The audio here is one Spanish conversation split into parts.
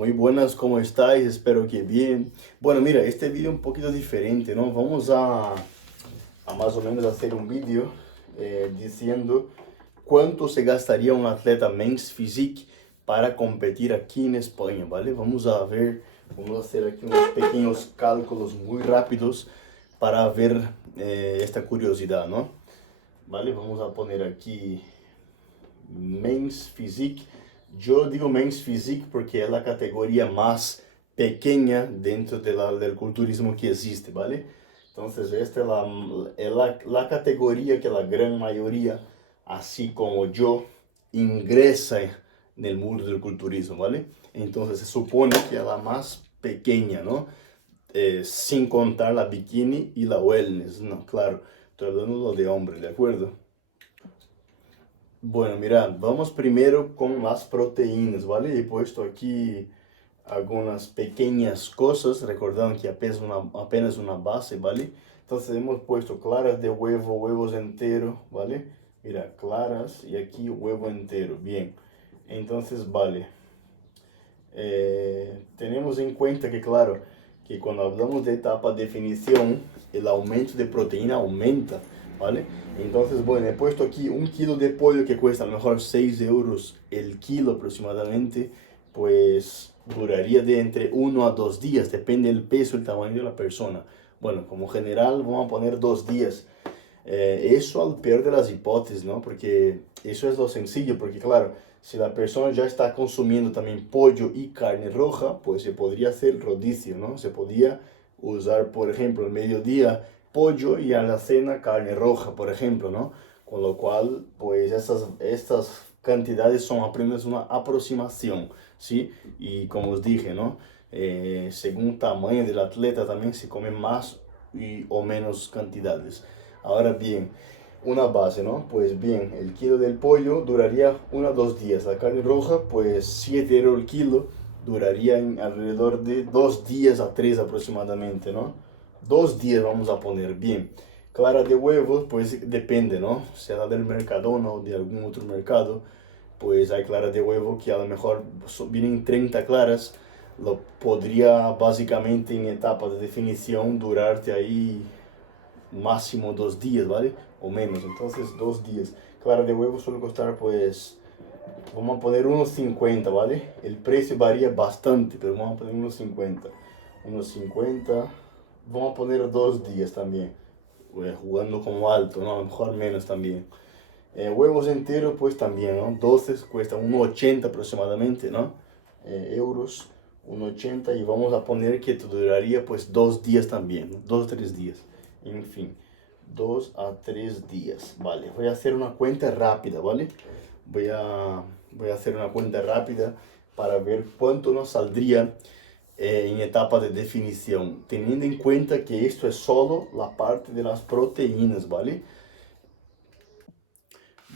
Muy buenas, ¿cómo estáis? Espero que bien. Bueno, mira, este video es un poquito diferente, ¿no? Vamos a más o menos hacer un video diciendo cuánto se gastaría un atleta Men's Physique para competir aquí en España, ¿vale? Vamos a hacer aquí unos pequeños cálculos muy rápidos para ver esta curiosidad, ¿no? ¿Vale? Vamos a poner aquí Men's Physique. Yo digo Men's Physique porque es la categoría más pequeña dentro del culturismo que existe, ¿vale? Entonces, esta es la categoría que la gran mayoría, así como yo, ingresa en el mundo del culturismo, ¿vale? Entonces, se supone que es la más pequeña, ¿no? Sin contar la bikini y la wellness, ¿no? Claro, estoy hablando de hombre, ¿de acuerdo? Bueno, mira, vamos primero con las proteínas, ¿vale? He puesto aquí algunas pequeñas cosas, recordando que apenas una base, ¿vale? Entonces hemos puesto claras de huevo, huevos enteros, ¿vale? Mira, claras y aquí huevo entero, bien. Entonces, vale. Tenemos en cuenta que, claro, que cuando hablamos de etapa de definición, el aumento de proteína aumenta, ¿vale? Entonces, bueno, he puesto aquí un kilo de pollo que cuesta a lo mejor 6 euros el kilo aproximadamente, pues duraría de entre 1 a 2 días, depende del peso y el tamaño de la persona. Bueno, como general vamos a poner 2 días. Eso al peor de las hipótesis, ¿no? Porque eso es lo sencillo, porque claro, si la persona ya está consumiendo también pollo y carne roja, pues se podría hacer rodicio, ¿no? Se podría usar, por ejemplo, al mediodía pollo y a la cena carne roja, por ejemplo, ¿no? Con lo cual, pues estas cantidades son apenas una aproximación, ¿sí? Y como os dije, ¿no? Según tamaño del atleta también se come más o menos cantidades. Ahora bien, una base, ¿no? Pues bien, el kilo del pollo duraría 1 a 2 días. La carne roja, pues 7 euros el kilo, duraría en alrededor de 2 días a 3 aproximadamente, ¿no? 2 días vamos a poner, bien. Clara de huevos, pues depende, ¿no? Sea del Mercadona o de algún otro mercado, pues hay clara de huevo que a lo mejor vienen 30 claras, lo podría básicamente en etapa de definición durarte ahí máximo 2 días, ¿vale? O menos, entonces 2 días. Clara de huevo suele costar pues, vamos a poner unos 50, ¿vale? El precio varía bastante, pero vamos a poner unos 50. Unos 50, vamos a poner 2 días también, jugando como alto, ¿no? A lo mejor menos también. Huevos enteros pues también, ¿no? 12 cuesta 1,80 aproximadamente, ¿no? Euros, 1,80 y vamos a poner que te duraría pues 2 días también, ¿no? 2 o 3 días, en fin, 2 a 3 días, vale. Voy a hacer una cuenta rápida, ¿vale? Voy a hacer una cuenta rápida para ver cuánto nos saldría en etapa de definición, teniendo en cuenta que esto es solo la parte de las proteínas, ¿vale?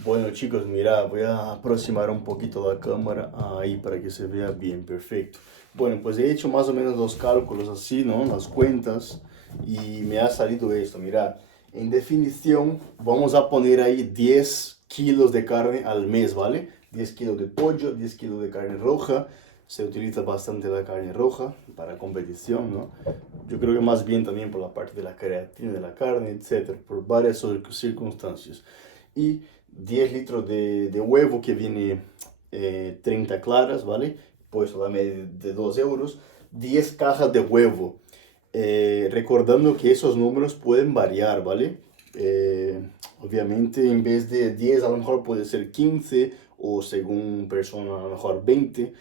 Bueno chicos, mira, voy a aproximar un poquito la cámara ahí para que se vea bien, perfecto. Bueno, pues he hecho más o menos los cálculos así, ¿no? Las cuentas y me ha salido esto, mira. En definición, vamos a poner ahí 10 kilos de carne al mes, ¿vale? 10 kilos de pollo, 10 kilos de carne roja. Se utiliza bastante la carne roja para competición, ¿no? Yo creo que más bien también por la parte de la creatina de la carne, etcétera, por varias circunstancias. Y 10 litros de huevo que viene 30 claras, ¿vale? Pues la media de 2 euros. 10 cajas de huevo. Recordando que esos números pueden variar, ¿vale? Obviamente en vez de 10 a lo mejor puede ser 15 o según persona a lo mejor 20.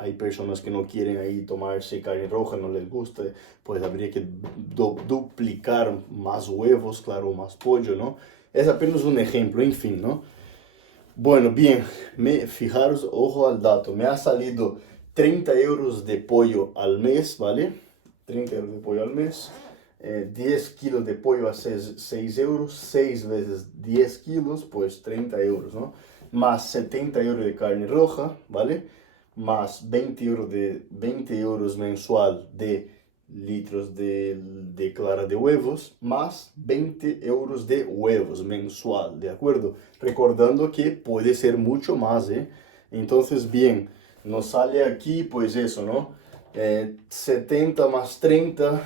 Hay personas que no quieren ahí tomarse carne roja, no les gusta, pues habría que duplicar más huevos, claro, más pollo, ¿no? Es apenas un ejemplo, en fin, ¿no? Bueno, bien, fijaros, ojo al dato, me ha salido 30 euros de pollo al mes, ¿vale? 30 euros de pollo al mes, 10 kilos de pollo a 6 euros, 6 veces 10 kilos, pues 30 euros, ¿no? Más 70 euros de carne roja, ¿vale? Más 20 euros mensual de litros de clara de huevos, más 20 euros de huevos mensual, ¿de acuerdo? Recordando que puede ser mucho más, ¿eh? Entonces, bien, nos sale aquí, pues eso, ¿no? 70 más 30,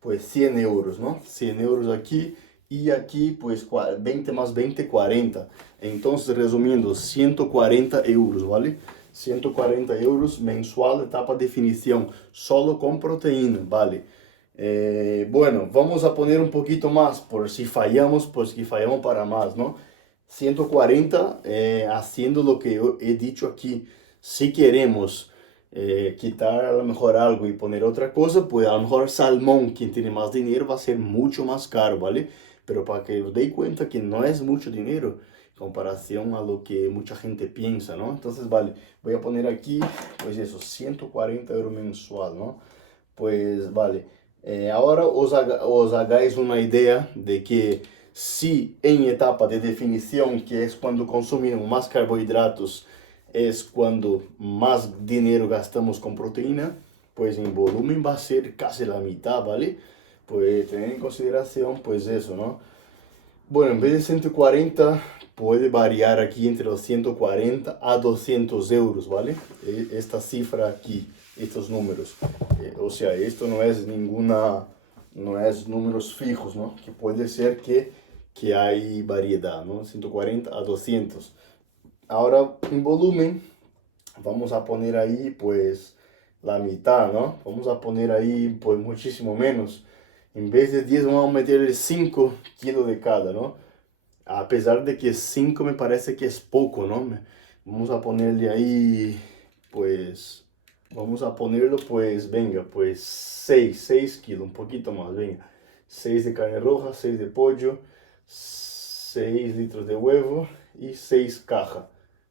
pues 100 euros, ¿no? 100 euros aquí y aquí, pues 20 más 20, 40. Entonces, resumiendo, 140 euros, ¿vale? 140 euros mensual, etapa de definición, solo con proteína, ¿vale? Bueno, vamos a poner un poquito más, por si fallamos, pues que fallamos para más, ¿no? 140, haciendo lo que yo he dicho aquí. Si queremos quitar a lo mejor algo y poner otra cosa, pues a lo mejor salmón, quien tiene más dinero, va a ser mucho más caro, ¿vale? Pero para que os deis cuenta que no es mucho dinero en comparación a lo que mucha gente piensa, ¿no? Entonces, vale, voy a poner aquí, pues eso, 140 euros mensual, ¿no? Pues vale, ahora os hagáis una idea de que si en etapa de definición, que es cuando consumimos más carbohidratos, es cuando más dinero gastamos con proteína, pues en volumen va a ser casi la mitad, ¿vale? Pues tener en consideración pues eso, ¿no? Bueno, en vez de 140 puede variar aquí entre los 140 a 200 euros, ¿vale? Esta cifra aquí, estos números. O sea, esto no es no es números fijos, ¿no? Que puede ser que hay variedad, ¿no? 140 a 200. Ahora, en volumen, vamos a poner ahí pues la mitad, ¿no? Vamos a poner ahí pues muchísimo menos. En vez de 10 vamos a meterle 5 kilos de cada, ¿no? A pesar de que 5 me parece que es poco, ¿no? Vamos a ponerle ahí pues... Vamos a ponerlo pues, venga, pues 6 kilos, un poquito más, venga. 6 de carne roja, 6 de pollo, 6 litros de huevo y 6 cajas.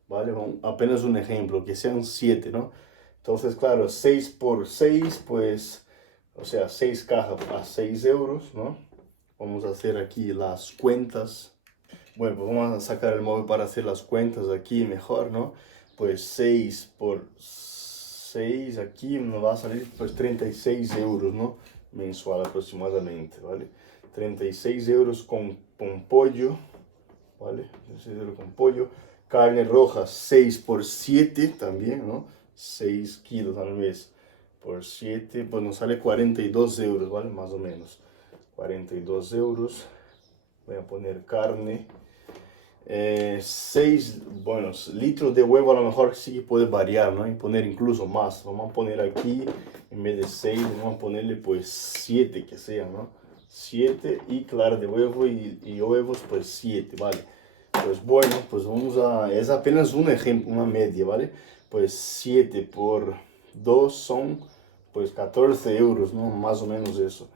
¿Vale? Apenas un ejemplo, que sean 7, ¿no? Entonces, claro, 6 por 6, pues, o sea, 6 cajas a 6 euros, ¿no? Vamos a hacer aquí las cuentas. Bueno, pues vamos a sacar el móvil para hacer las cuentas aquí mejor, ¿no? Pues 6 por 6 aquí nos va a salir pues 36 euros, ¿no? Mensual aproximadamente, ¿vale? 36 euros con pollo, ¿vale? 36 euros con pollo. Carne roja 6 por 7 también, ¿no? 6 kilos al mes por 7, pues nos sale 42 euros, ¿vale? Más o menos. 42 euros. Voy a poner carne. 6, bueno, litros de huevo a lo mejor sí puede variar, ¿no? Y poner incluso más. Vamos a poner aquí, en vez de 6, vamos a ponerle pues 7 que sea, ¿no? 7 y clara de huevo y huevos pues 7, ¿vale? Pues bueno, pues vamos a, es apenas un ejemplo, una media, ¿vale? Pues 7 por 2 son pues 14 euros, ¿no? Más o menos eso.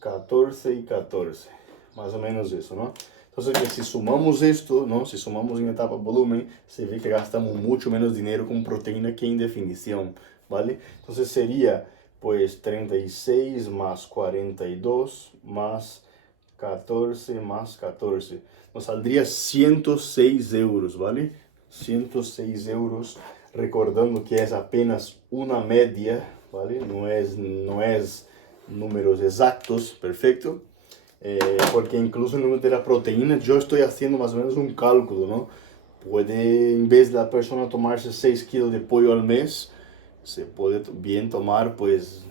14 y 14, más o menos eso, ¿no? Entonces, que si sumamos esto, ¿no? Si sumamos en etapa volumen, se ve que gastamos mucho menos dinero con proteína que en definición, ¿vale? Entonces sería, pues, 36 más 42 más 14 más 14. Nos saldría 106 euros, ¿vale? 106 euros, recordando que es apenas una media, ¿vale? No es números exactos, perfecto. Porque incluso en el número de la proteína yo estoy haciendo más o menos un cálculo, ¿no? Puede, en vez de la persona tomarse 6 kilos de pollo al mes, se puede bien tomar pues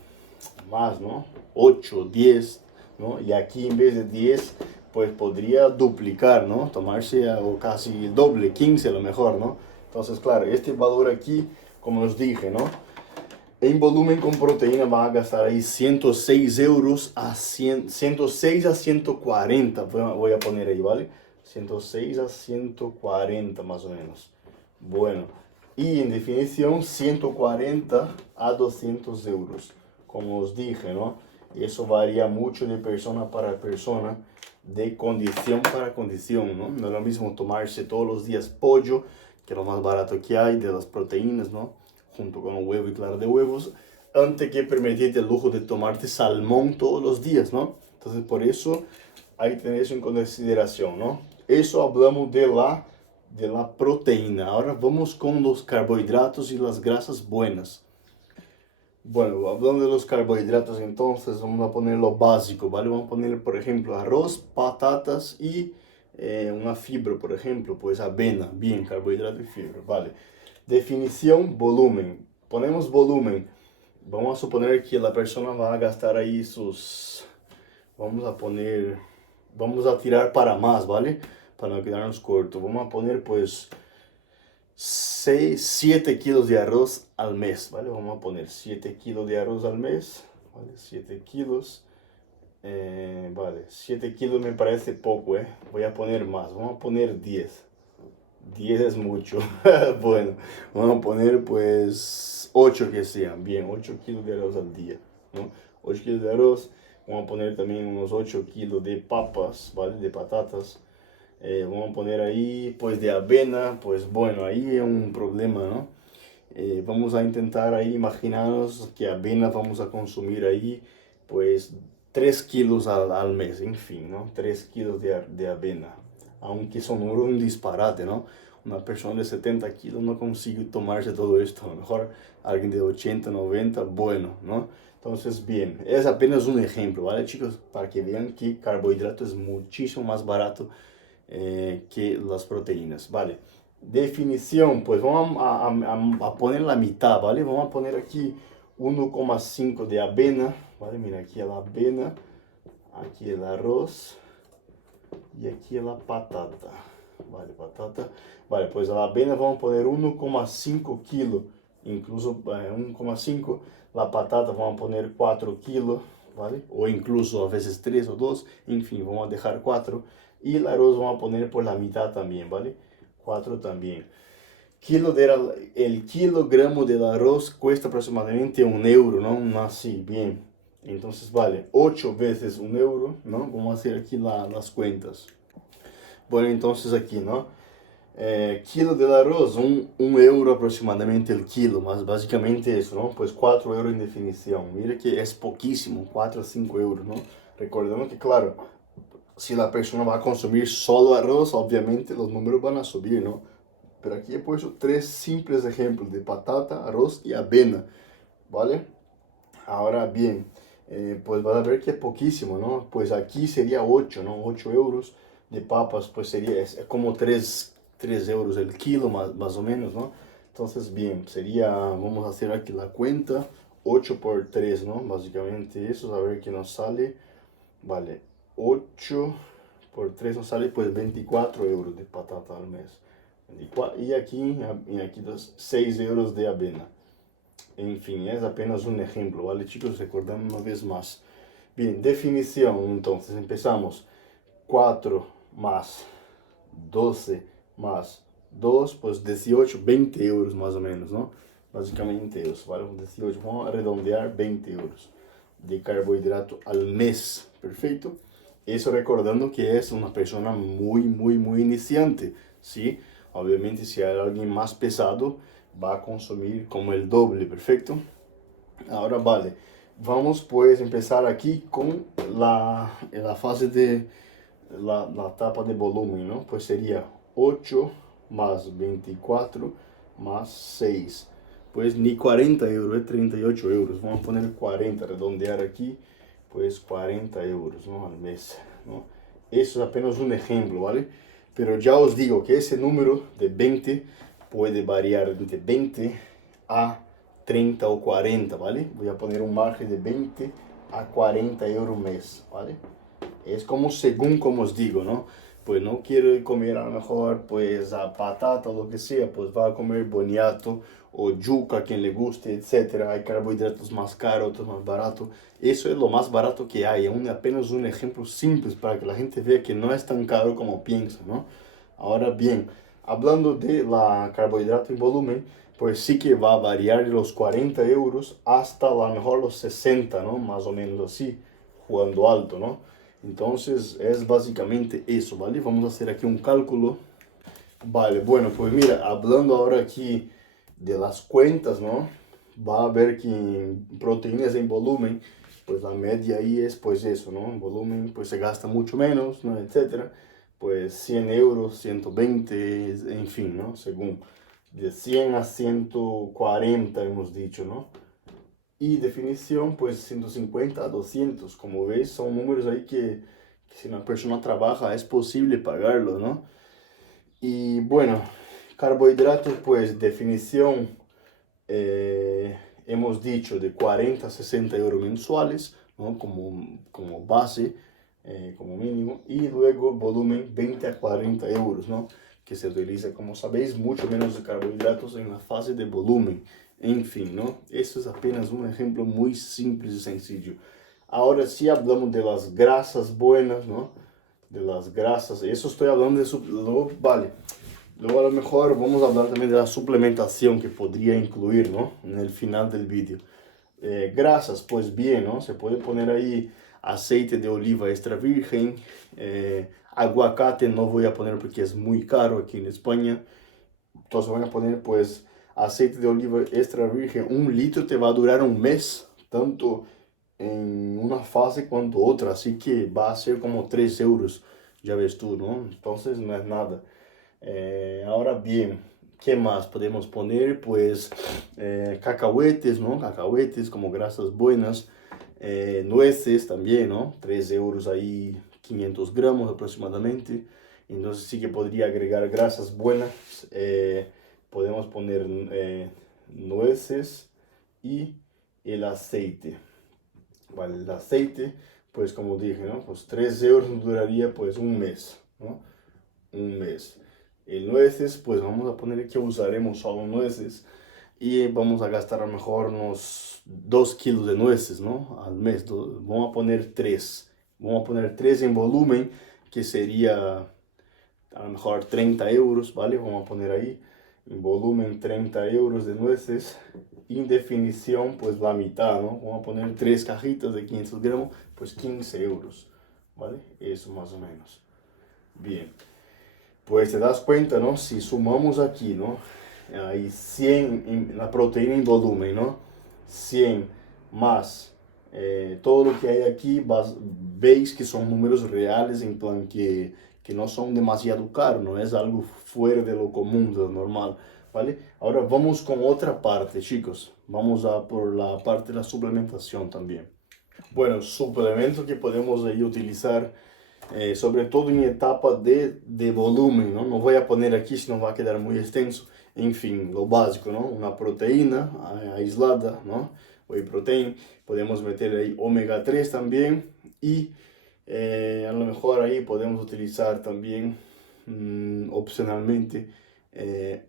más, ¿no? 8, 10, ¿no? Y aquí en vez de 10, pues podría duplicar, ¿no? Tomarse o casi el doble, 15 a lo mejor, ¿no? Entonces, claro, este valor aquí, como os dije, ¿no? En volumen con proteína van a gastar ahí 106 euros a 106 a 140, voy a poner ahí, ¿vale? 106 a 140 más o menos. Bueno, y en definición 140 a 200 euros, como os dije, ¿no? Y eso varía mucho de persona para persona, de condición para condición, ¿no? No es lo mismo tomarse todos los días pollo, que es lo más barato que hay de las proteínas, ¿no? Junto con un huevo y clara de huevos, antes que permitirte el lujo de tomarte salmón todos los días, ¿no? Entonces, por eso hay que tener eso en consideración, ¿no? Eso hablamos de la proteína. Ahora vamos con los carbohidratos y las grasas buenas. Bueno, hablando de los carbohidratos, entonces vamos a poner lo básico, ¿vale? Vamos a poner, por ejemplo, arroz, patatas y una fibra, por ejemplo, pues avena, bien, carbohidrato y fibra, ¿vale? Definición, volumen. Ponemos volumen. Vamos a suponer que la persona va a gastar ahí sus... Vamos a tirar para más, ¿vale? Para no quedarnos cortos. Vamos a poner pues 6, 7 kilos de arroz al mes, ¿vale? Vamos a poner 7 kilos de arroz al mes, ¿vale? 7 kilos. Vale, 7 kilos me parece poco, ¿eh? Voy a poner más, vamos a poner 10. 10 es mucho. Bueno, vamos a poner pues 8 que sean, bien, 8 kilos de arroz al día, ¿no? 8 kilos de arroz, vamos a poner también unos 8 kilos de papas, ¿vale? De patatas. Vamos a poner ahí pues de avena, pues bueno, ahí es un problema, ¿no? Vamos a intentar ahí imaginarnos que avena vamos a consumir ahí pues 3 kilos al mes, en fin, ¿no? 3 kilos de avena, aunque son un disparate, ¿no? Una persona de 70 kilos no consigue tomarse todo esto, a lo mejor alguien de 80, 90, bueno, ¿no? Entonces, bien, es apenas un ejemplo, ¿vale, chicos? Para que vean que carbohidrato es muchísimo más barato que las proteínas, ¿vale? Definición, pues vamos a poner la mitad, ¿vale? Vamos a poner aquí 1,5 de avena, ¿vale? Mira, aquí la avena, aquí el arroz y aquí la patata, ¿vale? Patata, vale, pues a la avena vamos a poner 1,5 kilos, incluso 1,5, la patata vamos a poner 4 kilos, ¿vale? O incluso a veces 3 o 2, en fin, vamos a dejar 4. Y el arroz vamos a poner por la mitad también, ¿vale? 4 también. El kilogramo del arroz cuesta aproximadamente 1 euro, ¿no? Así, bien. Entonces vale 8 veces 1 euro, ¿no? Vamos a hacer aquí las cuentas. Bueno, entonces aquí, ¿no? Kilo del arroz, 1 euro aproximadamente el kilo, más básicamente eso, ¿no? Pues 4 euros en definición. Mira que es poquísimo, 4 a 5 euros, ¿no? Recordando que, claro, si la persona va a consumir solo arroz, obviamente los números van a subir, ¿no? Pero aquí he puesto 3 simples ejemplos de patata, arroz y avena, ¿vale? Ahora bien, pues vas a ver que es poquísimo, ¿no? Pues aquí sería 8, ¿no? 8 euros de papas, pues sería es como 3 euros el kilo, más o menos, ¿no? Entonces, bien, sería, vamos a hacer aquí la cuenta, 8 por 3, ¿no? Básicamente eso, a ver qué nos sale. Vale, 8 por 3 nos sale pues 24 euros de patata al mes. Y aquí 6 euros de avena. En fin, es apenas un ejemplo, ¿vale, chicos? Recordando una vez más. Bien, definición, entonces empezamos. 4 más 12 más 2, pues 18, 20 euros más o menos, ¿no? Básicamente eso, ¿vale? 18, vamos a redondear 20 euros de carbohidrato al mes, perfecto. Eso recordando que es una persona muy iniciante, ¿sí? Obviamente si hay alguien más pesado, va a consumir como el doble, perfecto. Ahora vale, vamos pues a empezar aquí con la fase de la tapa de volumen, ¿no? Pues sería 8 más 24 más 6. Pues ni 40 euros, es 38 euros. Vamos a poner 40, redondear aquí, pues 40 euros, ¿no? Al mes, ¿no? Eso es apenas un ejemplo, ¿vale? Pero ya os digo que ese número de 20 puede variar entre 20 a 30 o 40, ¿vale? Voy a poner un margen de 20 a 40 euros mes, ¿vale? Es como según como os digo, ¿no? Pues no quiero comer a lo mejor pues a patata o lo que sea, pues va a comer boniato o yuca a quien le guste, etcétera. Hay carbohidratos más caros, otros más baratos. Eso es lo más barato que hay. Apenas un ejemplo simple para que la gente vea que no es tan caro como piensa, ¿no? Ahora bien, hablando de la carbohidrato en volumen, pues sí que va a variar de los 40 euros hasta a lo mejor los 60, ¿no? Más o menos así, jugando alto, ¿no? Entonces es básicamente eso, ¿vale? Vamos a hacer aquí un cálculo. Vale, bueno, pues mira, hablando ahora aquí de las cuentas, ¿no? Va a ver que en proteínas en volumen, pues la media ahí es pues eso, ¿no? En volumen pues se gasta mucho menos, ¿no? Etcétera. Pues 100 euros, 120, en fin, ¿no? Según de 100 a 140 hemos dicho, ¿no? Y definición, pues 150 a 200. Como ves, son números ahí que si una persona trabaja es posible pagarlo, ¿no? Y bueno, Carbohidratos, pues definición, hemos dicho de 40 a 60 euros mensuales, ¿no? Como base, como mínimo, y luego volumen 20 a 40 euros, ¿no? Que se utiliza, como sabéis, mucho menos de carbohidratos en la fase de volumen. En fin, ¿no? Eso es apenas un ejemplo muy simple y sencillo. Ahora sí hablamos de las grasas buenas, ¿no? De las grasas, eso estoy hablando de luego, vale. Luego a lo mejor vamos a hablar también de la suplementación que podría incluir, ¿no? En el final del vídeo. Grasas, pues bien, ¿no? Se puede poner ahí aceite de oliva extra virgen, aguacate no voy a poner porque es muy caro aquí en España. Entonces voy a poner pues aceite de oliva extra virgen. 1 litro te va a durar un mes, tanto en una fase cuanto otra, así que va a ser como 3 euros, ya ves tú, ¿no? Entonces no es nada. Ahora bien, ¿qué más podemos poner? Pues cacahuetes, ¿no? Cacahuetes como grasas buenas, nueces también, ¿no? 3 euros ahí, 500 gramos aproximadamente. Entonces sí que podría agregar grasas buenas. Podemos poner nueces y el aceite. Vale, el aceite, pues como dije, ¿no? Pues 3 euros duraría pues un mes, ¿no? Un mes. El nueces, pues vamos a poner que usaremos solo nueces y vamos a gastar a lo mejor unos 2 kilos de nueces, ¿no? Al mes. Vamos a poner 3. Vamos a poner 3 en volumen, que sería a lo mejor 30 euros, ¿vale? Vamos a poner ahí en volumen 30 euros de nueces. En definición, pues la mitad, ¿no? Vamos a poner 3 cajitas de 500 gramos, pues 15 euros, ¿vale? Eso más o menos. Bien. Pues te das cuenta, ¿no? Si sumamos aquí, ¿no? Hay 100 en la proteína en volumen, ¿no? 100 más todo lo que hay aquí, veis que son números reales en plan que no son demasiado caros, no es algo fuera de lo común, de lo normal, ¿vale? Ahora vamos con otra parte, chicos. Vamos a por la parte de la suplementación también. Bueno, suplementos que podemos ahí utilizar sobre todo en etapa de volumen, ¿no? No voy a poner aquí, si no va a quedar muy extenso. En fin, lo básico, ¿no? Una proteína aislada, ¿no? Whey protein. Podemos meter ahí omega 3 también. Y a lo mejor ahí podemos utilizar también, opcionalmente,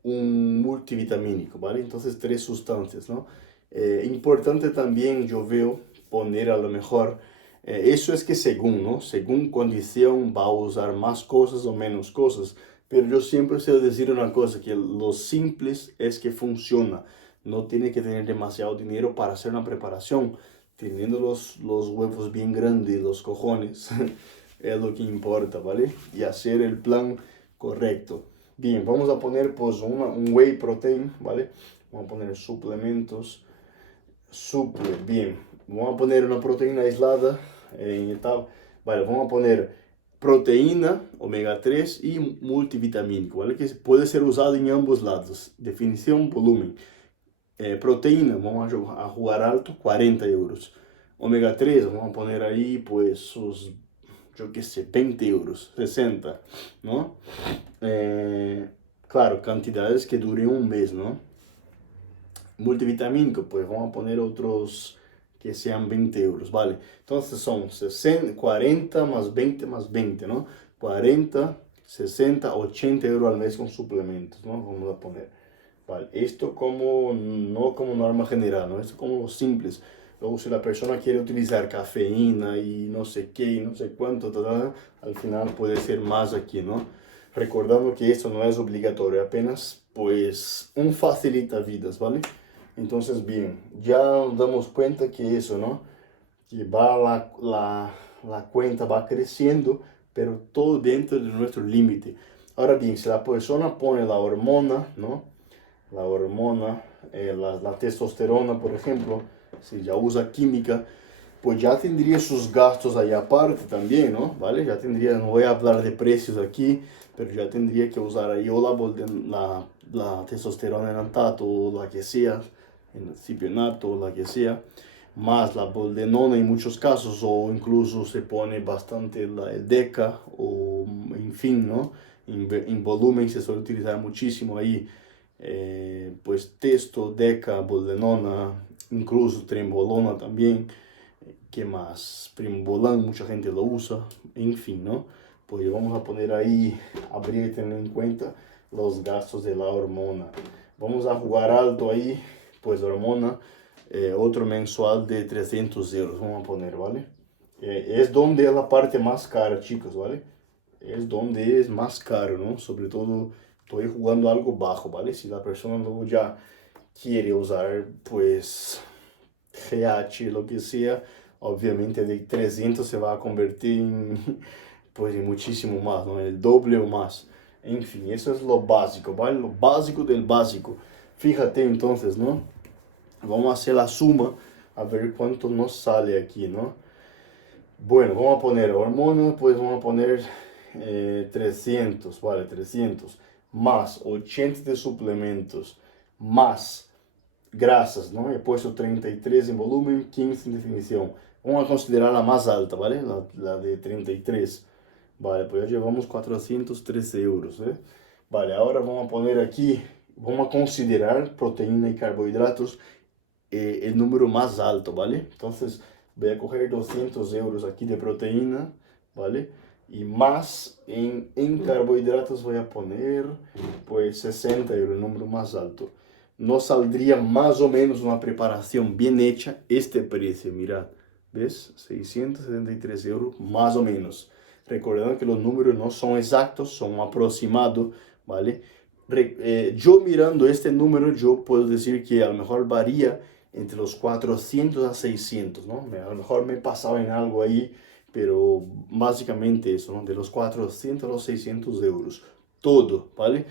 un multivitamínico, ¿vale? Entonces, 3 sustancias, ¿no? Importante también, yo veo, poner a lo mejor eso es que según, ¿no? Según condición va a usar más cosas o menos cosas. Pero yo siempre sé decir una cosa, que lo simple es que funciona. No tiene que tener demasiado dinero para hacer una preparación. Teniendo los huevos bien grandes, los cojones, es lo que importa, ¿vale? Y hacer el plan correcto. Bien, vamos a poner pues un whey protein, ¿vale? Vamos a poner suplementos. Bien. Vamos a poner una proteína aislada en etapa. Vale, vamos a poner proteína, omega 3 y multivitamínico, ¿vale? Que puede ser usado en ambos lados. Definición, volumen. Proteína, vamos a jugar alto, 40 euros. Omega 3, vamos a poner ahí pues sus, yo qué sé, 20 euros, 60, ¿no? Claro, cantidades que duren un mes, ¿no? Multivitamínico, pues vamos a poner otros que sean 20 euros, ¿vale? Entonces son 60, 40 más 20, ¿no? 40, 60, 80 euros al mes con suplementos, ¿no? Vamos a poner, ¿vale? Esto como, no como norma general, ¿no? Esto como los simples. Luego si la persona quiere utilizar cafeína y no sé qué, y no sé cuánto, al final puede ser más aquí, ¿no? Recordando que esto no es obligatorio, apenas pues un facilita vidas, ¿vale? Entonces, bien, ya nos damos cuenta que eso, ¿no? Que va la cuenta va creciendo, pero todo dentro de nuestro límite. Ahora bien, si la persona pone la hormona, ¿no? La hormona, la testosterona, por ejemplo, si ya usa química, pues ya tendría sus gastos ahí aparte también, ¿no? ¿Vale? Ya tendría, no voy a hablar de precios aquí, pero ya tendría que usar ahí o la testosterona en lactato o la que sea, en el cipionato o la que sea, más la boldenona en muchos casos, o incluso se pone bastante el DECA, o en fin, ¿no? En volumen se suele utilizar muchísimo ahí, pues testo, deca, bolenona, incluso trembolona también. ¿Qué más? Primbolán, mucha gente lo usa, en fin, ¿no? Pues vamos a poner ahí, habría que tener en cuenta los gastos de la hormona. Vamos a jugar alto ahí, pues hormona, otro mensual de 300 euros, vamos a poner, ¿vale? Es donde es la parte más cara, chicos, ¿vale? Es donde es más caro, ¿no? Sobre todo estoy jugando algo bajo, ¿vale? Si la persona luego ya quiere usar, pues, GH, lo que sea, obviamente de 300 se va a convertir en, pues, en muchísimo más, ¿no? El doble o más. En fin, eso es lo básico, ¿vale? Lo básico del básico. Fíjate entonces, ¿no? Vamos a hacer la suma, a ver cuánto nos sale aquí, ¿no? Bueno, vamos a poner hormonas, pues vamos a poner 300, vale, 300, más 80 de suplementos, más grasas, ¿no? He puesto 33 en volumen, 15 en definición. Vamos a considerar la más alta, ¿vale? La de 33. Vale, pues ya llevamos 413 euros, ¿eh? Vale, ahora vamos a poner aquí, vamos a considerar proteína y carbohidratos el número más alto, ¿vale? Entonces voy a coger 200 euros aquí de proteína, ¿vale? Y más en carbohidratos voy a poner pues 60 euros, el número más alto. Nos saldría más o menos una preparación bien hecha este precio, mirad, ¿ves? 673 euros más o menos. Recordando que los números no son exactos, son aproximados, ¿vale? Yo mirando este número, yo puedo decir que a lo mejor varía entre los 400 a 600, ¿no? A lo mejor me pasaba en algo ahí, pero básicamente eso, ¿no? De los 400 a los 600 euros, todo, ¿vale?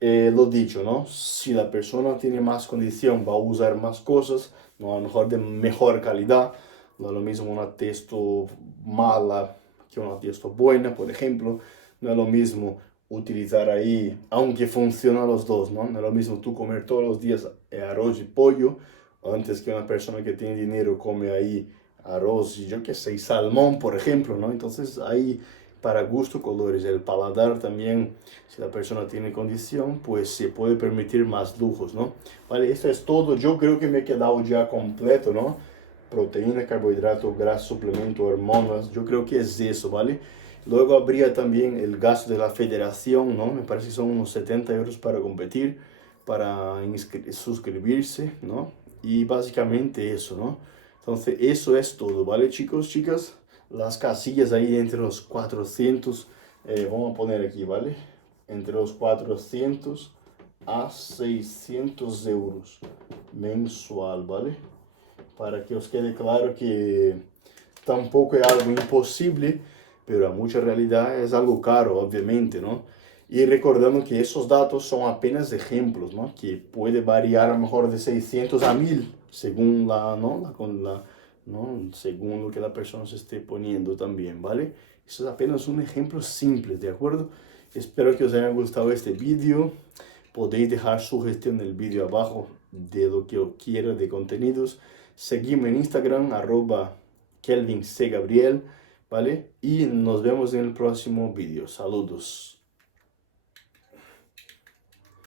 Lo dicho, ¿no? Si la persona tiene más condición, va a usar más cosas, ¿no? A lo mejor de mejor calidad, no es lo mismo una testo mala que una testo buena, por ejemplo, no es lo mismo utilizar ahí, aunque funcionan los dos, ¿no? No es lo mismo tú comer todos los días arroz y pollo, antes que una persona que tiene dinero come ahí arroz y yo qué sé, salmón, por ejemplo, ¿no? Entonces ahí para gusto, colores, el paladar también, si la persona tiene condición, pues se puede permitir más lujos, ¿no? Vale, esto es todo, yo creo que me he quedado ya completo, ¿no? Proteína, carbohidrato, grasa, suplemento, hormonas, yo creo que es eso, ¿vale? Luego habría también el gasto de la federación, ¿no? Me parece que son unos 70 euros para competir, para suscribirse, ¿no? Y básicamente eso, ¿no? Entonces, eso es todo, ¿vale, chicos, chicas? Las casillas ahí entre los 400, vamos a poner aquí, ¿vale? Entre los 400 a 600 euros mensual, ¿vale? Para que os quede claro que tampoco es algo imposible, pero a mucha realidad es algo caro, obviamente, ¿no? Y recordando que esos datos son apenas ejemplos, ¿no? Que puede variar a lo mejor de 600 a 1000, según ¿no? Según lo que la persona se esté poniendo también, ¿vale? Eso es apenas un ejemplo simple, ¿de acuerdo? Espero que os haya gustado este vídeo. Podéis dejar sugestión en el vídeo abajo de lo que os quiera de contenidos. Seguidme en Instagram, @KelvinCGabriel, ¿vale? Y nos vemos en el próximo vídeo. Saludos.